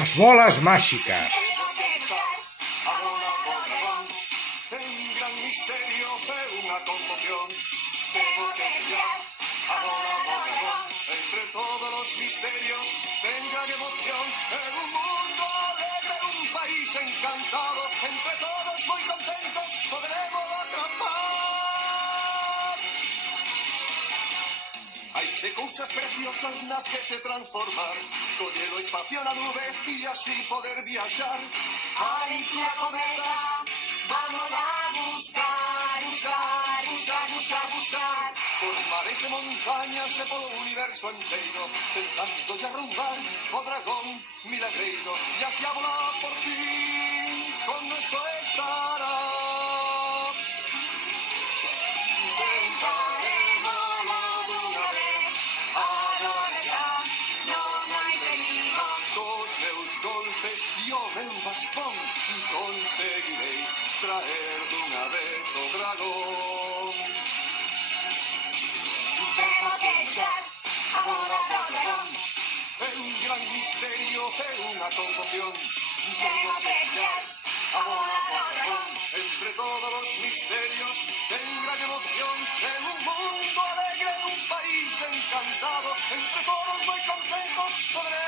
As bolas máxicas. Un gran misterio e unha conmoción. Temos que brillar, agora Borbón. Entre todos os misterios ten gran emoción. En un mundo alegre, un país encantado. Entre todos moi contentos podremos atrapar. Hai de cousas preciosas nas que se transformar. Coller o espacio na nube e así poder viaxar. A aventura comeza. Vamos a buscar, buscar, buscar, buscar, buscar. Por mares e montañas e polo universo enteiro, tentando de arrumbar o dragón milagreiro. E así a volar por fin, con nuestro estará. Tentaremoslo dunha vez, agora xa non hai perigo. Dos meus golpes e o meu bastón conseguirei traer dunha vez o dragón. Temos que luchar, agora do dragón. É un gran misterio, é unha conmoción. Temos que luchar, agora do dragón. Entre todos os misterios ten gran emoción. En un mundo alegre, un país encantado. Entre todos moi contentos podremos